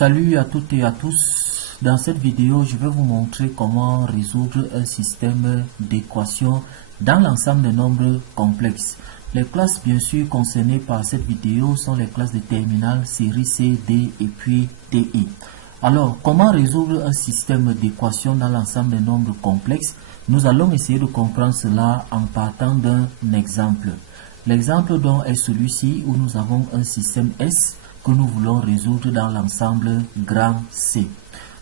Salut à toutes et à tous. Dans cette vidéo, je vais vous montrer comment résoudre un système d'équations dans l'ensemble des nombres complexes. Les classes bien sûr concernées par cette vidéo sont les classes de terminale, série C, D et puis TI. Alors, comment résoudre un système d'équations dans l'ensemble des nombres complexes? Nous allons essayer de comprendre cela en partant d'un exemple. L'exemple dont est celui-ci où nous avons un système S que nous voulons résoudre dans l'ensemble grand C.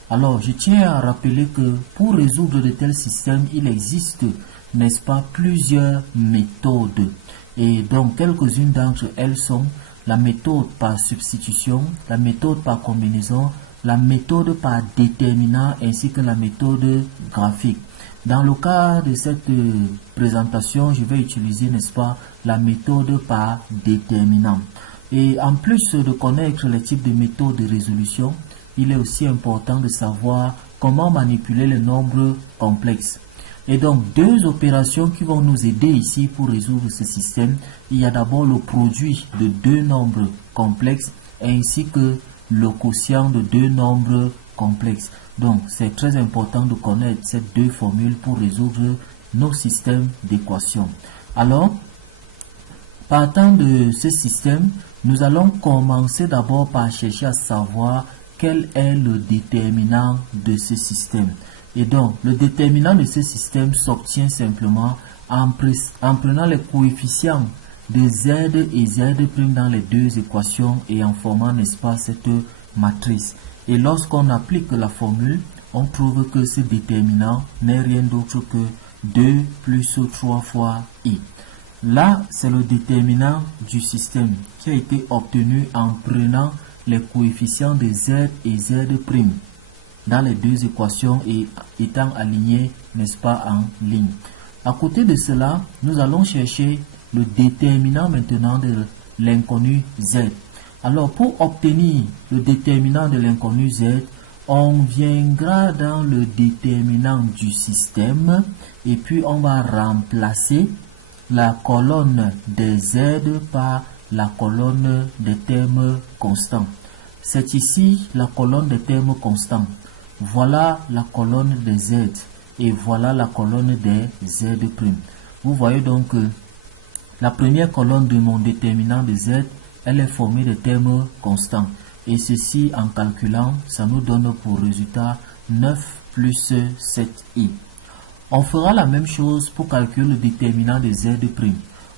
Alors, je tiens à rappeler que pour résoudre de tels systèmes, il existe, n'est-ce pas, plusieurs méthodes. Et donc, quelques-unes d'entre elles sont la méthode par substitution, la méthode par combinaison, la méthode par déterminant ainsi que la méthode graphique. Dans le cas de cette présentation, je vais utiliser, n'est-ce pas, la méthode par déterminant. Et en plus de connaître les types de méthodes de résolution, il est aussi important de savoir comment manipuler les nombres complexes. Et donc, deux opérations qui vont nous aider ici pour résoudre ce système. Il y a d'abord le produit de deux nombres complexes ainsi que le quotient de deux nombres complexes. Donc, c'est très important de connaître ces deux formules pour résoudre nos systèmes d'équations. Alors, partant de ce système, nous allons commencer d'abord par chercher à savoir quel est le déterminant de ce système. Et donc, le déterminant de ce système s'obtient simplement en prenant les coefficients de Z et Z' dans les deux équations et en formant, n'est-ce pas, cette matrice. Et lorsqu'on applique la formule, on trouve que ce déterminant n'est rien d'autre que 2 plus 3 fois I. Là, c'est le déterminant du système qui a été obtenu en prenant les coefficients de Z et Z' dans les deux équations et étant alignés, n'est-ce pas, en ligne. À côté de cela, nous allons chercher le déterminant maintenant de l'inconnu Z. Alors, pour obtenir le déterminant de l'inconnu Z, on viendra dans le déterminant du système et puis on va remplacer la colonne des Z par la colonne des termes constants. C'est ici la colonne des termes constants. Voilà la colonne des Z et voilà la colonne des Z'. Vous voyez donc que la première colonne de mon déterminant de Z, elle est formée de termes constants. Et ceci, en calculant, ça nous donne pour résultat 9 plus 7i. On fera la même chose pour calculer le déterminant de Z'.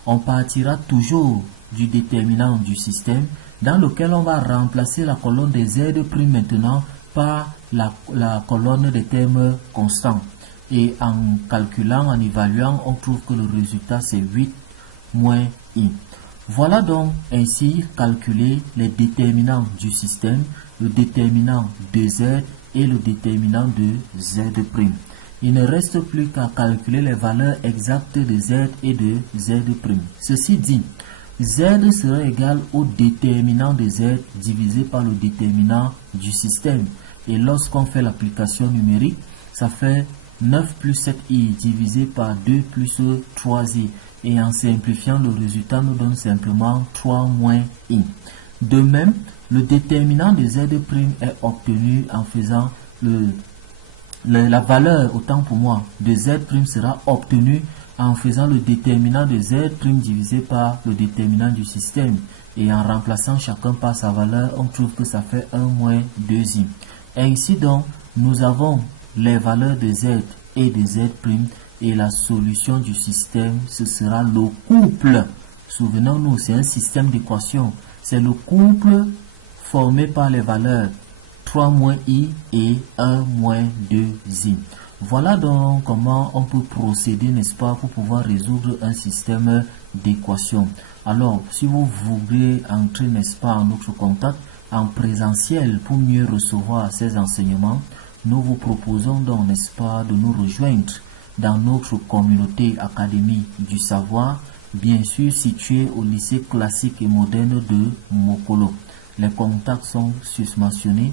On partira toujours du déterminant du système dans lequel on va remplacer la colonne des Z' maintenant par la colonne des termes constants. Et en calculant, en évaluant, on trouve que le résultat c'est 8 moins I. Voilà donc ainsi calculer les déterminants du système, le déterminant de Z et le déterminant de Z'. Il ne reste plus qu'à calculer les valeurs exactes de Z et de Z'. Ceci dit, Z sera égal au déterminant de Z divisé par le déterminant du système. Et lorsqu'on fait l'application numérique, ça fait 9 plus 7i divisé par 2 plus 3i. Et en simplifiant, le résultat nous donne simplement 3 moins i. De même, le déterminant de Z' est obtenu en faisant la valeur, autant pour moi, de Z' sera obtenue en faisant le déterminant de Z' divisé par le déterminant du système. Et en remplaçant chacun par sa valeur, on trouve que ça fait 1 moins 2i. Ainsi donc, nous avons les valeurs de Z et de Z' et la solution du système, ce sera le couple. Souvenons-nous, c'est un système d'équations. C'est le couple formé par les valeurs 3 moins i et 1 moins 2i. Voilà donc comment on peut procéder, n'est-ce pas, pour pouvoir résoudre un système d'équations. Alors, si vous voulez entrer, n'est-ce pas, en notre contact en présentiel pour mieux recevoir ces enseignements, nous vous proposons donc, n'est-ce pas, de nous rejoindre dans notre communauté Académie du Savoir, bien sûr située au lycée classique et moderne de Mokolo. Les contacts sont susmentionnés.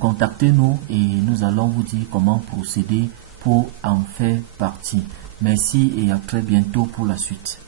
Contactez-nous et nous allons vous dire comment procéder pour en faire partie. Merci et à très bientôt pour la suite.